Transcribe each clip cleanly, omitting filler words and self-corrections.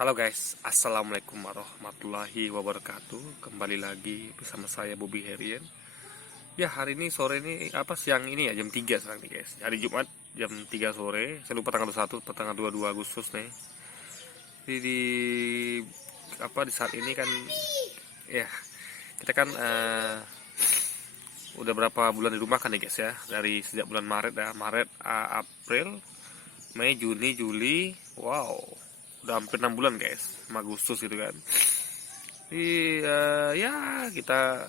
Halo guys, assalamualaikum warahmatullahi wabarakatuh. Kembali lagi bersama saya Bobby Herian. Ya hari ini sore ini siang ini ya jam 3 sekarang nih guys. Hari Jumat jam 3 sore. Saya lupa tanggal 21 atau tanggal 22 Agustus nih. Jadi di saat ini kan ya kita kan udah berapa bulan di rumah kan nih guys ya. Dari sejak bulan Maret ya, April, Mei, Juni, Juli. Wow, udah hampir 6 bulan guys, sama Agustus gitu kan. Jadi ya kita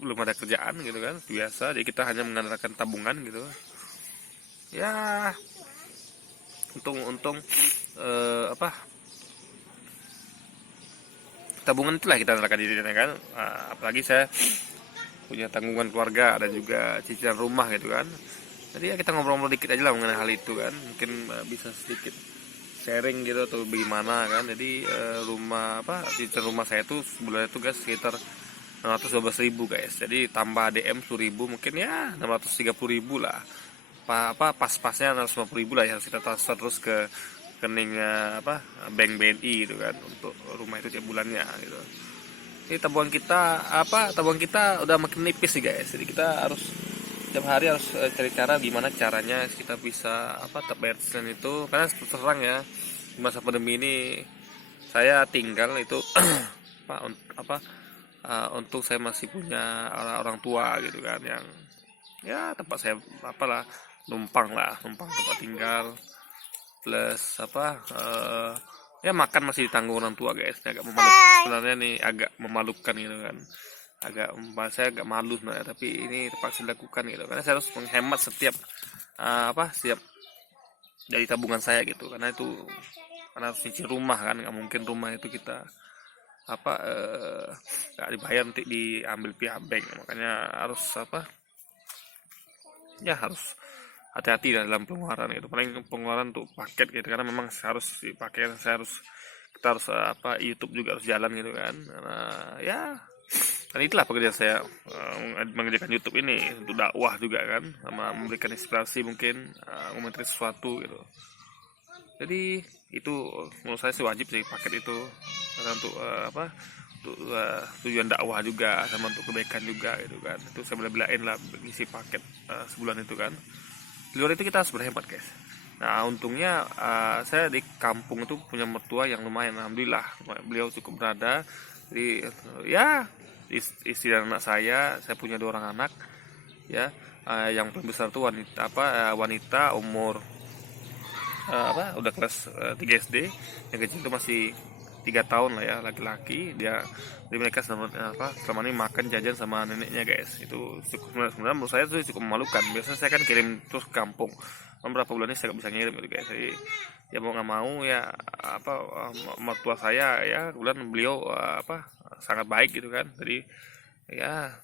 belum ada kerjaan gitu kan, biasa. Jadi kita hanya mengandalkan tabungan gitu. Ya untung tabungan itulah kita andalkan dirinya kan. Apalagi saya punya tanggungan keluarga dan juga cicilan rumah gitu kan. Jadi ya kita ngobrol-ngobrol dikit aja lah mengenai hal itu kan. Mungkin bisa sedikit sharing gitu atau bagaimana kan. Jadi cicilan rumah saya tuh sebulan itu guys sekitar 612.000 guys. Jadi tambah DM 10.000 mungkin ya 630.000 lah. Pas-pasnya 650.000 lah yang kita transfer terus ke rekening bank BNI gitu kan untuk rumah itu tiap bulannya gitu. Jadi tabungan kita udah makin nipis sih guys. Jadi kita harus tiap hari harus cari cara gimana caranya kita bisa tetap bayar cicilan itu, karena terserang ya di masa pandemi ini saya tinggal itu untuk saya masih punya orang tua gitu kan, yang ya tempat saya numpang tempat tinggal, plus ya makan masih ditanggung orang tua guys. Ini agak memalukan sebenarnya, nih agak memalukan gitu kan, saya agak malu sebenarnya, tapi ini terpaksa dilakukan gitu karena saya harus menghemat setiap dari tabungan saya gitu, karena harus nyicil rumah kan, nggak mungkin rumah itu kita nggak dibayar nanti diambil pihak bank. Makanya harus hati-hati dalam pengeluaran gitu, paling pengeluaran untuk paket gitu, karena memang harus dipakai. Kita harus YouTube juga harus jalan gitu kan, karena ya dan itulah pekerjaan saya, mengerjakan YouTube ini untuk dakwah juga kan, sama memberikan inspirasi mungkin, komentar sesuatu gitu. Jadi itu menurut saya sih wajib sih paket itu, karena untuk tujuan dakwah juga sama untuk kebaikan juga gitu kan. Itu saya bela-belain lah ngisi paket sebulan itu kan. Di luar itu kita harus berhemat guys. Nah untungnya saya di kampung itu punya mertua yang lumayan, alhamdulillah beliau cukup berada. Jadi ya istri dan anak saya punya 2 orang anak ya. Yang paling besar tuh wanita umur udah kelas 3 SD, yang kecil itu masih 3 tahun lah ya, laki-laki. Jadi mereka selama ini makan jajan sama neneknya guys. Itu cukup, sebenarnya menurut saya itu cukup memalukan. Biasanya saya kan kirim terus ke kampung, beberapa bulan ini saya nggak bisa ngirim gitu guys. Jadi ya mau nggak mau ya mertua saya ya kemudian beliau sangat baik gitu kan. Jadi ya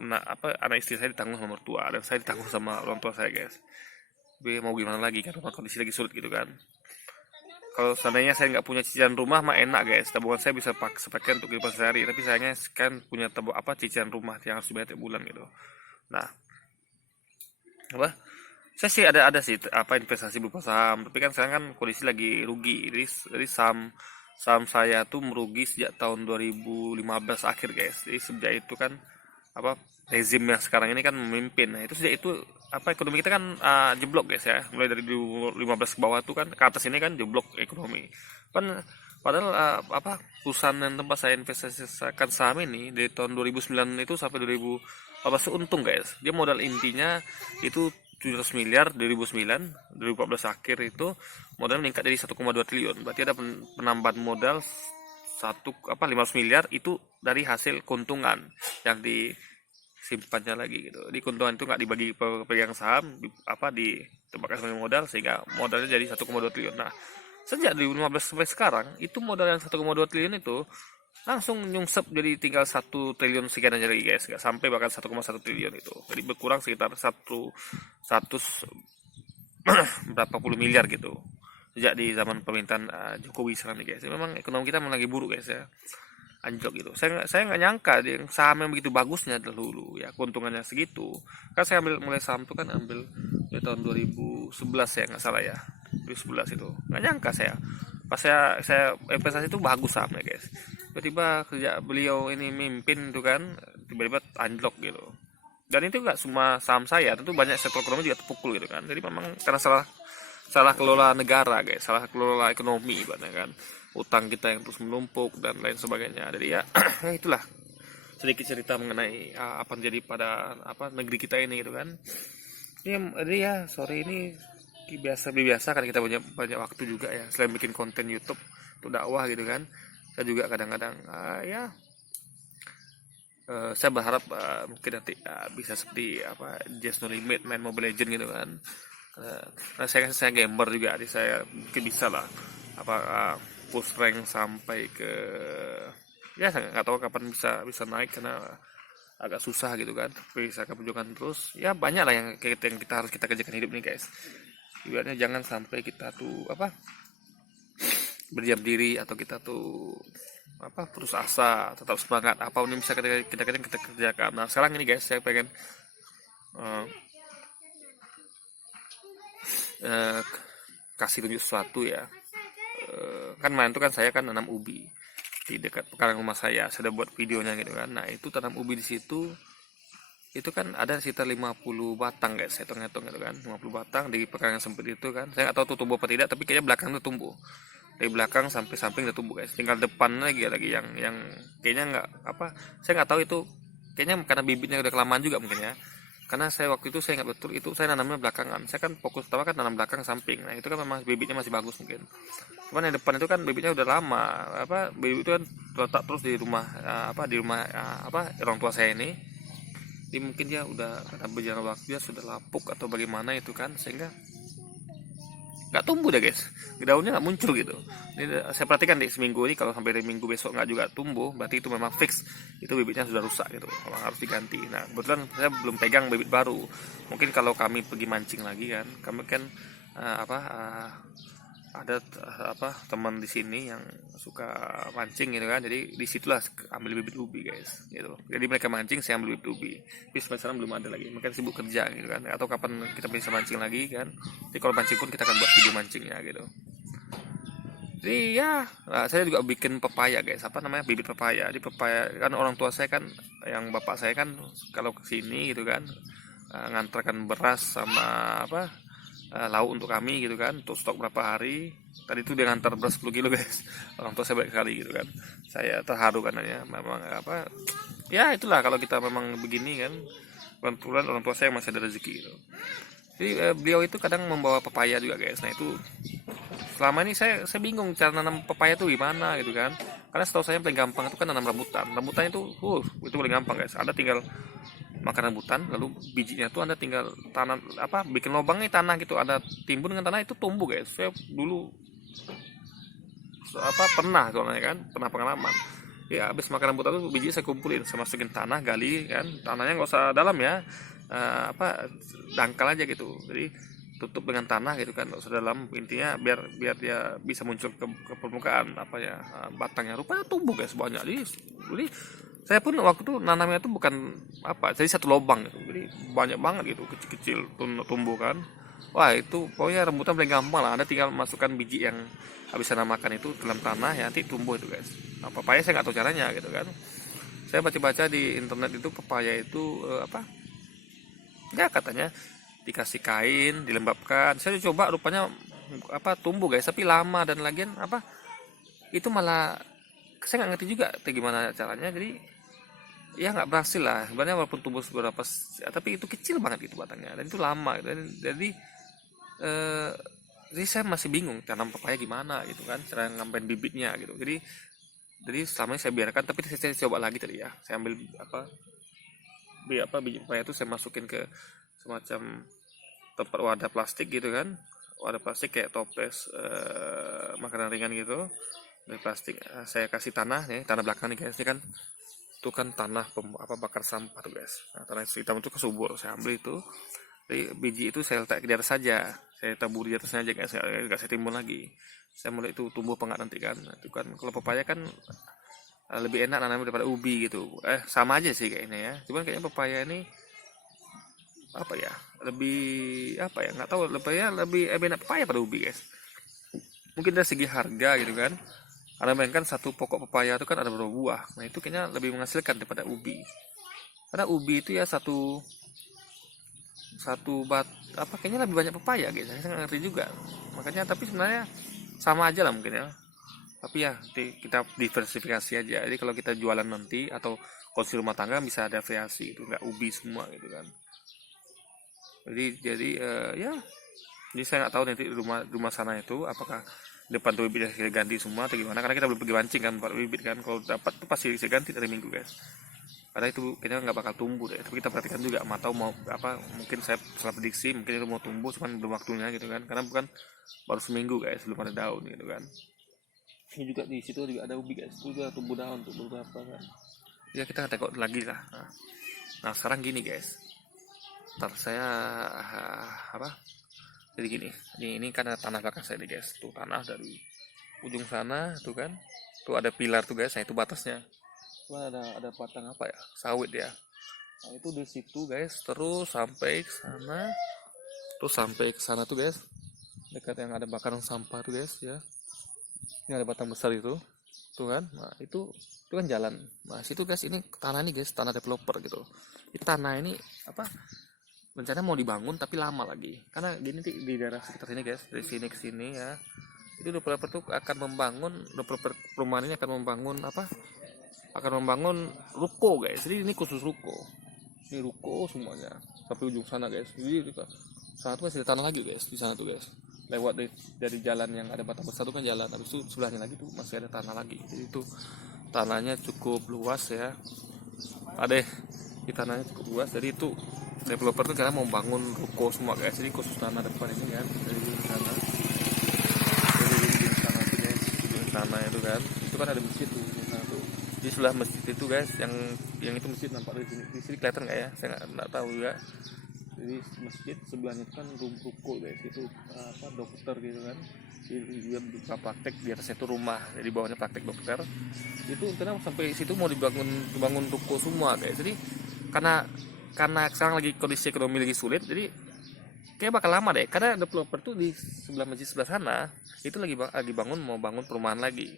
anak istri saya ditanggung sama mertua dan saya ditanggung sama orang tua saya guys. Tapi mau gimana lagi kan, kondisi lagi sulit gitu kan. Kalau seandainya saya nggak punya cicilan rumah mah enak guys, tabungan saya bisa sepakai untuk kehidupan sehari. Tapi sayangnya kan punya cicilan rumah yang harus dibayar tiap bulan gitu. Nah saya sih ada sih investasi berupa saham, tapi kan sekarang kan kondisi lagi rugi. Jadi saham saya tuh merugi sejak tahun 2015 akhir guys. Jadi sejak itu kan rezim yang sekarang ini kan memimpin. Nah itu sejak itu ekonomi kita kan jeblok guys ya. Mulai dari 2015 ke bawah tuh kan, ke atas ini kan jeblok ekonomi kan. Padahal perusahaan yang tempat saya investasikan saham ini dari tahun 2009 itu sampai 2014 itu untung guys. Dia modal intinya itu 700 miliar 2009, 2014 akhir itu modal meningkat dari 1,2 triliun. Berarti ada penambahan modal 500 miliar itu dari hasil keuntungan yang disimpannya lagi gitu. Di keuntungan itu nggak dibagi pegang saham, ditempatkan sebagai modal sehingga modalnya jadi 1,2 triliun. Nah sejak 2015 sampai sekarang itu modal yang 1,2 triliun itu langsung nyungsep jadi tinggal 1 triliun sekian aja lagi guys, nggak sampai bahkan 1,1 triliun itu. Jadi berkurang sekitar 100 berapa puluh miliar gitu sejak di zaman pemerintahan Jokowi sekarang nih guys. Memang ekonomi kita memang lagi buruk guys ya, anjlok gitu. Saya nggak nyangka yang saham yang begitu bagusnya dahulu ya keuntungannya segitu. Kan saya mulai saham tuh kan ambil dari tahun 2011 ya nggak salah ya, 2011 itu nggak nyangka saya pas saya investasi itu bagus sahamnya guys, tiba-tiba kerja beliau ini mimpin tuh kan, tiba-tiba anjlok gitu. Dan itu nggak cuma saham saya, tentu banyak sektor ekonomi juga terpukul gitu kan. Jadi memang karena salah kelola negara guys, salah kelola ekonomi ibaratnya kan, utang kita yang terus menumpuk dan lain sebagainya. Jadi ya, ya itulah sedikit cerita mengenai apa yang terjadi pada negeri kita ini gitu kan. Jadi ya sore ini biasa kan kita punya banyak waktu juga ya, selain bikin konten YouTube untuk dakwah gitu kan. Saya juga kadang-kadang saya berharap mungkin nanti bisa seperti Just No Limit main Mobile Legend gitu kan. Nah, saya gamer juga, jadi saya mungkin bisa lah push rank sampai ke, ya saya nggak tahu kapan bisa naik karena agak susah gitu kan, tapi saya akan perjuangkan terus. Ya banyak lah yang kita harus kita kerjakan hidup nih guys. Ibaratnya jangan sampai kita tuh berdiam diri, atau kita tuh putus asa, tetap semangat, apa yang bisa kita kerjakan. Nah sekarang ini guys, saya pengen kasih tunjuk sesuatu ya. Kan main tuh kan saya kan nanam ubi di dekat pekarangan rumah saya sudah buat videonya gitu kan. Nah itu tanam ubi di situ, itu kan ada sekitar 50 batang guys, saya hitung-hitung gitu kan, 50 batang di pekarangan sempit itu kan. Saya nggak tahu tuh tumbuh apa tidak, tapi kayaknya belakang tuh tumbuh, dari belakang sampai samping udah tumbuh guys. Tinggal depan lagi yang kayaknya nggak saya nggak tahu itu, kayaknya karena bibitnya udah kelamaan juga mungkin ya. Karena saya waktu itu saya ingat betul itu saya nanamnya belakangan. Saya kan fokus utama kan nanam belakang samping. Nah itu kan memang bibitnya masih bagus mungkin. Cuman yang depan itu kan bibitnya udah lama. Bibit itu kan terletak terus di rumah orang tua saya ini. Jadi mungkin dia udah karena berjalan waktu dia sudah lapuk atau bagaimana itu kan, sehingga nggak tumbuh deh guys, daunnya nggak muncul gitu. Ini saya perhatikan di seminggu ini, kalau sampai dari minggu besok nggak juga tumbuh, berarti itu memang fix itu bibitnya sudah rusak gitu, memang harus diganti. Nah kebetulan saya belum pegang bibit baru. Mungkin kalau kami pergi mancing lagi kan, kami kan ada teman di sini yang suka mancing gitu kan, jadi disitulah ambil bibit ubi guys gitu. Jadi mereka mancing, saya ambil bibit ubi, tapi sampai sekarang belum ada lagi, mungkin sibuk kerja gitu kan, atau kapan kita bisa mancing lagi kan. Jadi kalau mancing pun kita akan buat video mancingnya gitu. Jadi ya saya juga bikin pepaya guys, bibit pepaya. Di pepaya kan orang tua saya kan, yang bapak saya kan kalau kesini gitu kan, ngantarkan beras sama lauk untuk kami gitu kan, untuk stok berapa hari. Tadi itu dia ngantar beras 10 kilo guys, orang tua saya baik sekali gitu kan. Saya terharu karena memang ya itulah kalau kita memang begini kan, kebetulan orang tua saya masih ada rezeki gitu. Jadi beliau itu kadang membawa pepaya juga guys. Nah itu selama ini saya bingung cara nanam pepaya itu gimana gitu kan, karena setahu saya paling gampang itu kan nanam rambutan. Rambutan itu paling gampang guys, ada tinggal makan rambutan, lalu bijinya tuh Anda tinggal tanam bikin lubang nih tanah gitu, ada timbun dengan tanah, itu tumbuh guys. Saya dulu pernah soalnya kan, pernah pengalaman. Ya habis makan rambutan tuh biji saya kumpulin, saya masukin tanah, gali kan, tanahnya nggak usah dalam ya, dangkal aja gitu. Jadi tutup dengan tanah gitu kan, nggak usah dalam, intinya biar dia bisa muncul ke permukaan batangnya. Rupanya tumbuh guys banyak. Jadi saya pun waktu itu nanamnya itu bukan jadi satu lubang gitu, jadi banyak banget gitu, kecil-kecil tumbuh kan. Wah itu pokoknya rambutan paling gampang lah, Anda tinggal masukkan biji yang habis Anda makan itu dalam tanah ya, nanti tumbuh itu guys. Nah pepaya saya nggak tahu caranya gitu kan, saya baca-baca di internet itu pepaya itu ya katanya dikasih kain, dilembabkan. Saya coba, rupanya tumbuh guys, tapi lama, dan lagian itu malah saya nggak ngerti juga gimana caranya. Jadi ya nggak berhasil lah sebenarnya, walaupun tumbuh beberapa, tapi itu kecil banget gitu batangnya, dan itu lama gitu. Jadi saya masih bingung tanam pepaya gimana gitu kan, cara ngambil bibitnya gitu. Jadi selama ini saya biarkan, tapi saya coba lagi tadi ya, saya ambil biji pepaya itu saya masukin ke semacam tempat wadah plastik gitu kan, wadah plastik kayak toples makanan ringan gitu, dari plastik. Saya kasih tanah nih, tanah belakang nih guys, ini kan itu kan tanah bakar sampah tuh guys. Nah, tanah hitam itu kesubur, saya ambil itu. Jadi biji itu saya letak di atas saja, saya tabur di atasnya aja guys, nggak saya timbun lagi. Saya mulai itu tumbuh apa enggak nanti kan. Nah, itu kan kalau pepaya kan lebih enak nanamnya daripada ubi gitu. Sama aja sih kayaknya ya, cuman kayaknya pepaya ini lebih nggak tahu, lebih enak pepaya pada ubi guys. mungkin dari segi harga gitu kan, karena bayangkan satu pokok pepaya itu kan ada berapa buah. Nah itu kayaknya lebih menghasilkan daripada ubi, karena ubi itu ya satu satu bat apa kayaknya lebih banyak pepaya gitu, saya nggak ngerti juga. Makanya tapi sebenarnya sama aja lah mungkin ya, tapi ya kita diversifikasi aja. Jadi kalau kita jualan nanti atau konsumsi rumah tangga bisa ada variasi itu, nggak ubi semua gitu kan. Jadi ya, jadi saya nggak tahu nanti rumah rumah sana itu apakah depan tuh bibitnya saya ganti semua atau gimana, karena kita belum pergi mancing kan Pak bibit kan. Kalau dapat tuh pasti saya ganti dari minggu guys, karena itu kayaknya nggak bakal tumbuh deh. Tapi kita perhatikan juga matau mau apa, mungkin saya salah prediksi, mungkin itu mau tumbuh cuman belum waktunya gitu kan, karena bukan baru seminggu guys, belum ada daun gitu kan. Ini juga di situ juga ada ubi guys, itu juga tumbuh daun tuh beberapa kan. Ya kita tengok lagi lah. Nah sekarang gini guys, ntar saya apa, jadi gini, ini kan ada tanah belakang saya nih guys, tuh tanah dari ujung sana tuh kan, tuh ada pilar tuh guys. Nah itu batasnya, tuh ada batang apa ya, sawit ya. Nah itu di situ guys, terus sampai ke sana, terus sampai ke sana tuh guys, dekat yang ada bakaran sampah tuh guys ya. Ini ada batang besar itu tuh kan. Nah itu kan jalan. Nah situ guys, ini tanah nih guys, tanah developer gitu. Ini tanah ini apa, rencana mau dibangun tapi lama lagi, karena gini di daerah sekitar sini guys, dari sini ke sini ya, itu developer tuh akan membangun, developer perumahan ini akan membangun apa, akan membangun ruko guys. Jadi ini khusus ruko, ini ruko semuanya sampai ujung sana guys. Jadi sana tuh masih ada tanah lagi guys, di sana tuh guys, lewat dari jalan yang ada batang besar tuh kan jalan, habis itu sebelahnya lagi tuh masih ada tanah lagi. Jadi itu tanahnya cukup luas ya, ada di tanahnya cukup luas. Jadi itu developer tuh karena mau bangun ruko semua guys, jadi khusus tanah depan ini kan, dari sana, jadi di sana tuh guys, di sana itu kan ada masjid tuh di sana tuh. Di sebelah masjid itu guys, yang itu masjid nampak di sini kelihatan nggak ya, saya nggak tahu juga. Jadi masjid sebelahnya itu kan ruko guys, itu apa, dokter gitu kan. Dia buka praktek, di atasnya itu rumah, jadi bawahnya praktek dokter. Itu karena sampai situ mau dibangun ruko semua guys. Jadi karena sekarang lagi kondisi ekonomi lagi sulit, jadi kayak bakal lama deh, karena developer tuh di sebelah masjid sebelah sana itu lagi mau bangun perumahan lagi,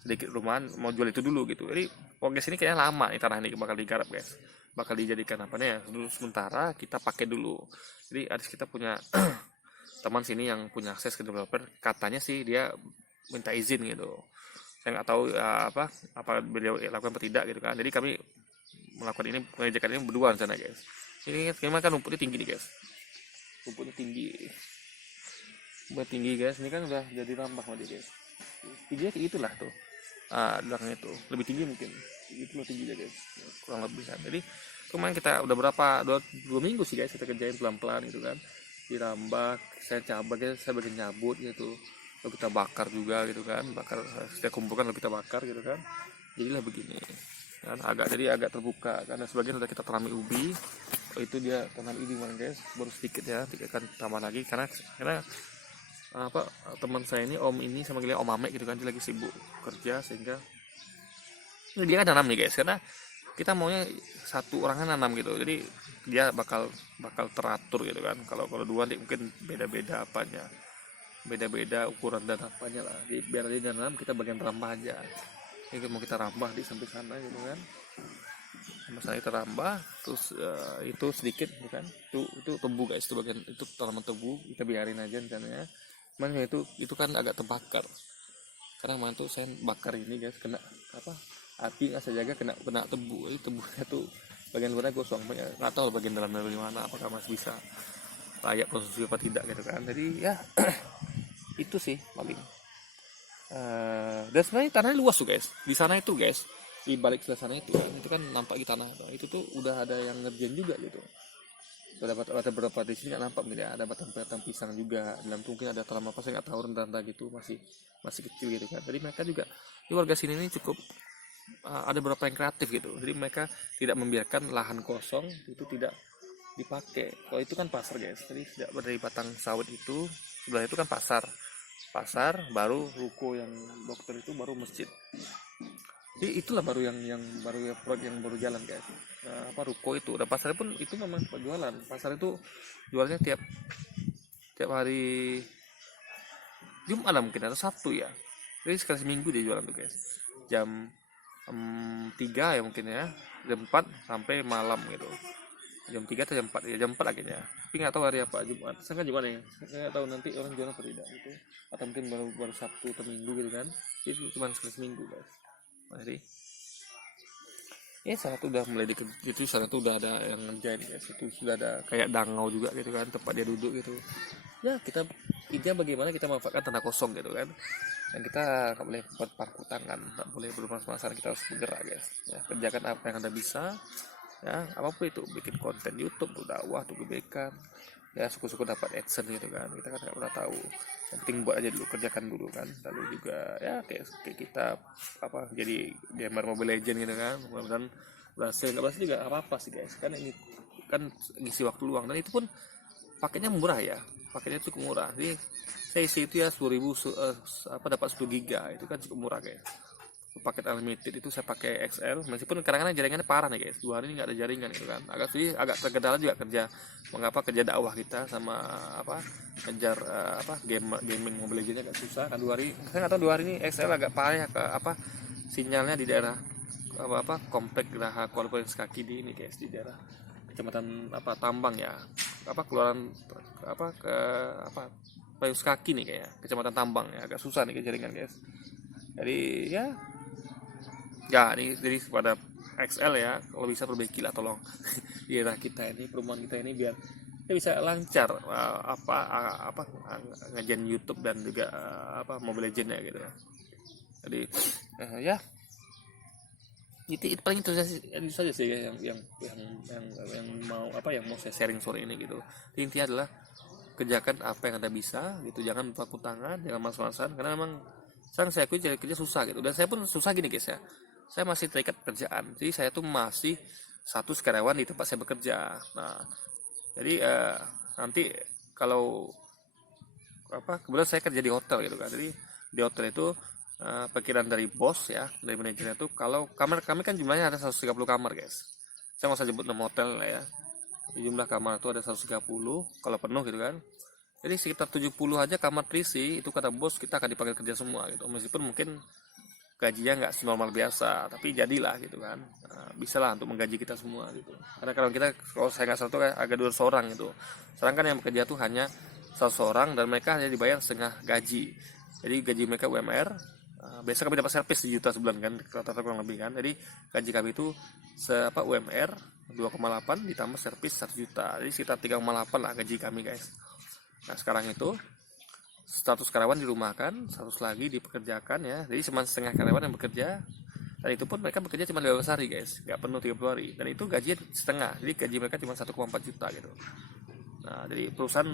sedikit rumahan mau jual itu dulu gitu. Jadi podcast ini kayaknya lama nih, tanah ini bakal digarap guys, bakal dijadikan apa nih ya, dulu sementara kita pakai dulu. Jadi ada kita punya teman sini yang punya akses ke developer, katanya sih dia minta izin gitu. Saya nggak tahu apa beliau lakukan atau tidak gitu kan. Jadi kami melakukan ini, pengejakan ini berdua di sana guys. Ini memang kan rumputnya tinggi nih guys, rumputnya tinggi guys. Ini kan udah jadi rambah sama dia guys, tingginya kayak itulah tuh, belakangnya itu lebih tinggi mungkin itu loh tingginya guys, kurang lebih kan. Jadi kemarin kita udah berapa, dua minggu sih guys, kita kerjain pelan-pelan gitu kan, dirambah, saya cabut guys, saya bagian nyabut gitu, lalu kita bakar juga gitu kan, kita kumpulkan lalu kita bakar gitu kan, jadilah begini kan. Jadi agak terbuka karena sebagian udah kita tanami ubi. Itu dia tanam ubi mana guys, baru sedikit ya, akan tambah lagi karena apa, teman saya ini om ini sama gila om Ame gitu kan, dia lagi sibuk kerja, sehingga ini dia kan nanam nih guys, karena kita maunya satu orang kan nanam gitu, jadi dia bakal teratur gitu kan. Kalau dua nanti mungkin beda-beda apanya, beda-beda ukuran dan apanya lah. Jadi biar dia nanam, kita bagian rambah aja. Ini mau kita rambah di sampai sana gitu kan, sampai sana kita rambah. Terus itu sedikit gitu kan, itu tebu guys, itu bagian itu tanaman tebu, kita biarin aja rencananya. Cuman itu kan agak terbakar, karena kemarin tuh saya bakar ini guys, kena apa, api nggak saya jaga, kena tebu. Tebunya tuh bagian luarnya gosong, nggak tahu bagian dalamnya bagaimana, apakah masih bisa layak konsumsi apa tidak gitu kan. Jadi ya itu sih paling. Dan sebenarnya tanahnya luas tuh guys, di sana itu guys, di balik sebelah sana itu kan nampak di tanah itu tuh udah ada yang ngerjain juga gitu. Ada beberapa di sini nggak nampak gitu ya, ada batang pisang juga dalam tuh, mungkin ada tanaman apa saya nggak tahu, rendah gitu, masih kecil gitu kan. Jadi mereka juga di warga sini ini cukup ada beberapa yang kreatif gitu. Jadi mereka tidak membiarkan lahan kosong itu tidak dipakai. Kalau itu kan pasar guys, jadi tidak dari batang sawit itu sebelah itu kan pasar baru ruko yang dokter itu baru masjid. Jadi itulah baru yang proyek yang baru jalan guys. Ruko itu udah, pasar pun itu memang jualan. Pasar itu jualnya tiap hari Jumat lah mungkin atau Sabtu ya. Jadi sekali seminggu dia jualan tuh guys. Jam 3 ya mungkin ya, jam 4 sampai malam gitu. Jam 3 atau jam 4 ya, jam 4 akhirnya. Tapi nggak tahu hari apa, Jumat. Saya kan Jumat ya. Saya nggak tahu nanti orang jualan apa tidak gitu. Atau mungkin baru Sabtu atau Minggu gitu kan. Itu cuma sekali seminggu guys. Nah, jadi sana tuh udah mulai dikit gitu, sana tuh udah ada yang ngerjain guys. Itu sudah ada kayak dangau juga gitu kan, tempat dia duduk gitu. Ya kita intinya bagaimana kita manfaatkan tanah kosong gitu kan. Dan kita nggak boleh buat pangku tangan, nggak boleh bermalas-malasan, kita harus bergerak guys. Ya, kerjakan apa yang anda bisa. Ya, apapun itu, bikin konten YouTube, tuh dakwah, tuh kebaikan. Ya, syukur-syukur dapat AdSense gitu kan. Kita kan nggak pernah tahu. Yang penting buat aja dulu, kerjakan dulu kan. Lalu juga ya kayak kita jadi gamer Mobile Legend gitu kan. Mudah-mudahan berhasil, nggak berhasil juga apa-apa sih guys. Kan ini kan ngisi waktu luang, dan itu pun paketnya murah ya. Paketnya cukup murah. Jadi saya isi itu ya 10.000 dapat 10 giga, itu kan cukup murah guys. Paket unlimited itu saya pakai XL, meskipun kadang-kadang jaringannya parah nih guys. 2 hari ini nggak ada jaringan gitu kan. Agak terkendala juga kerja dakwah kita sama ngejar gaming Mobile Legends agak susah kan. 2 hari saya nggak tahu, 2 hari ini XL agak parah sinyalnya di daerah komplek Geraha Kuala Kaki di ini guys, di daerah kecamatan Tambang ya, keluaran Payus Kaki nih kayak kecamatan Tambang ya, agak susah nih jaringan guys. Jadi ini jadi kepada XL ya, kalau bisa perbaikilah tolong di daerah kita ini, perumahan kita ini, biar kita bisa lancar ngajian YouTube dan juga Mobile Legends ya gitu. Jadi itu paling itu saja sih yang mau saya sharing sore ini gitu. Intinya adalah kerjakan apa yang anda bisa gitu, jangan paku tangan, jangan malas-malasan, karena memang sekarang saya cari kerja susah gitu. Dan saya pun susah gini guys ya, saya masih terikat pekerjaan, jadi saya tuh masih satu karyawan di tempat saya bekerja. Nah jadi nanti kalau kemudian saya kerja di hotel gitu kan. Jadi di hotel itu perkiraan dari bos ya, dari manajernya tuh, kalau kamar kami kan jumlahnya ada 130 kamar guys. Saya nggak usah sebut nama hotel lah ya. Jumlah kamar itu ada 130 kalau penuh gitu kan. Jadi sekitar 70 aja kamar terisi, itu kata bos kita akan dipanggil kerja semua gitu. Meskipun mungkin gajinya nggak senormal biasa, tapi jadilah gitu kan. Bisa lah untuk menggaji kita semua gitu. Karena kalau saya nggak salah tuh agak 200 orang gitu. Sekarang kan yang bekerja tuh hanya 100 orang dan mereka hanya dibayar setengah gaji. Jadi gaji mereka UMR. Biasa kami dapat servis 1 juta sebulan kan, rata-rata kurang lebih kan. Jadi gaji kami itu UMR 2,8 ditambah servis 1 juta. Jadi sekitar 3,8 lah gaji kami guys. Nah sekarang itu 100 karyawan dirumahkan, 100 lagi dipekerjakan ya. Jadi cuma setengah karyawan yang bekerja. Dan itu pun mereka bekerja cuma 12 hari guys, nggak penuh 30 hari. Dan itu gaji setengah, jadi gaji mereka cuma 1,4 juta gitu. Nah, jadi perusahaan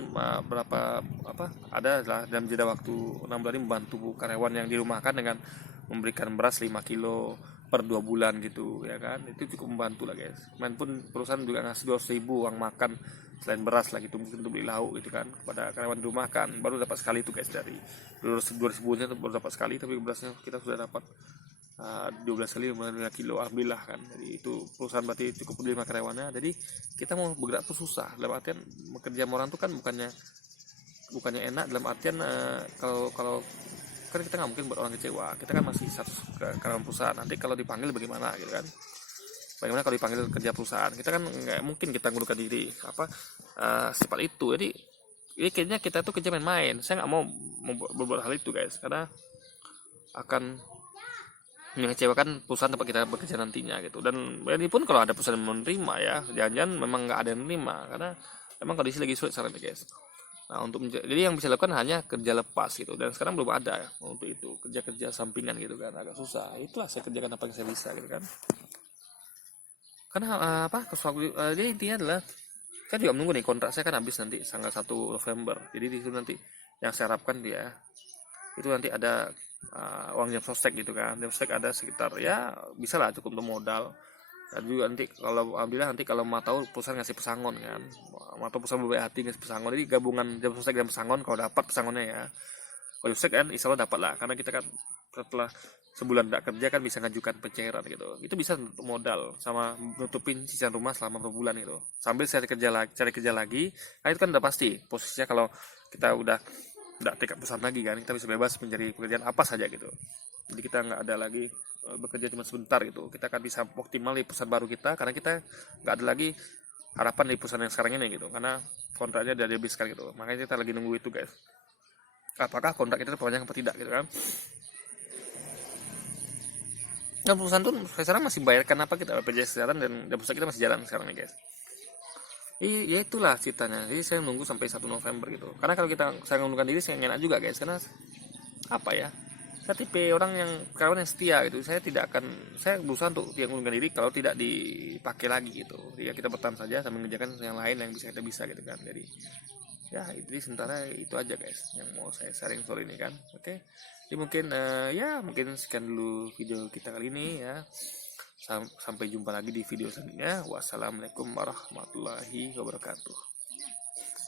ada dalam jeda waktu 6 bulan ini membantu karyawan yang dirumahkan dengan memberikan beras 5 kilo per 2 bulan gitu ya kan. Itu cukup membantu lah guys. Main pun perusahaan juga ngasih 200.000 uang makan selain beras lah gitu, mungkin untuk beli lauk gitu kan kepada karyawan dirumahkan. Baru dapat sekali itu guys, dari 200.000 nya baru dapat sekali, tapi berasnya kita sudah dapat 12 kali 5 kilo, alhamdulillah kan. Jadi itu perusahaan berarti cukup peduli sama karyawannya. Jadi kita mau bergerak tuh susah, dalam artian bekerja sama orang tuh kan bukannya enak, dalam artian kalau kan kita nggak mungkin buat orang kecewa. Kita kan masih satu karyawan perusahaan, nanti kalau dipanggil bagaimana gitu kan. Bagaimana kalau dipanggil kerja perusahaan, kita kan nggak mungkin kita ngundurkan diri secepat itu. Jadi ini kayaknya kita tuh kerja main-main. Saya nggak mau berbuat hal itu guys, karena akan mengecewakan perusahaan tempat kita bekerja nantinya gitu. Dan ini pun kalau ada perusahaan yang menerima ya, jangan-jangan memang nggak ada yang menerima, karena memang kondisi lagi sulit sekarang guys. Nah jadi yang bisa dilakukan hanya kerja lepas gitu, dan sekarang belum ada ya untuk itu, kerja sampingan gitu kan, agak susah. Itulah saya kerjakan apa yang saya bisa gitu kan. Karena jadi intinya adalah kan juga menunggu nih, kontrak saya kan habis nanti tanggal 1 November. Jadi di situ nanti yang saya harapkan dia itu nanti ada uang jam sostek gitu kan. Jam sostek ada sekitar ya bisa lah cukup untuk modal. Dan juga nanti kalau alhamdulillah nanti kalau mau tahu perusahaan ngasih pesangon kan, atau perusahaan berbaik hati ngasih pesangon. Jadi gabungan jam sostek dan pesangon, kalau dapat pesangonnya ya, kalau sostek kan insya Allah dapat lah, karena kita kan setelah sebulan tidak kerja kan bisa ngajukan pencairan gitu. Itu bisa untuk modal sama nutupin cicilan rumah selama berbulan gitu. Sambil cari kerja lagi, nah itu kan udah pasti posisinya kalau kita udah nggak tekad perusahaan lagi kan, kita bisa bebas mencari pekerjaan apa saja gitu. Jadi kita nggak ada lagi bekerja cuma sebentar gitu, kita akan bisa optimal di perusahaan baru kita, karena kita nggak ada lagi harapan di perusahaan yang sekarang ini gitu, karena kontraknya udah dihabiskan gitu. Makanya kita lagi nunggu itu guys, apakah kontrak kita terpanjang apa tidak gitu kan. Dan perusahaan tuh sekarang masih bayarkan apa kita BPJS kesehatan, dan perusahaan kita masih jalan sekarang nih guys. Ya itulah ceritanya. Jadi saya nunggu sampai 1 November gitu. Karena kalau saya mengundurkan diri, saya enak juga guys. Karena apa ya? Saya tipe orang yang karyawan yang setia gitu. Saya berusaha untuk tidak mengundurkan diri kalau tidak dipakai lagi gitu. Ya kita bertahan saja sambil mengerjakan yang lain yang bisa kita gitu kan. Jadi ya jadi sementara itu aja guys yang mau saya sharing sore ini kan. Oke. Jadi mungkin ya mungkin sekian dulu video kita kali ini ya. Sampai jumpa lagi di video selanjutnya. Wassalamualaikum warahmatullahi wabarakatuh.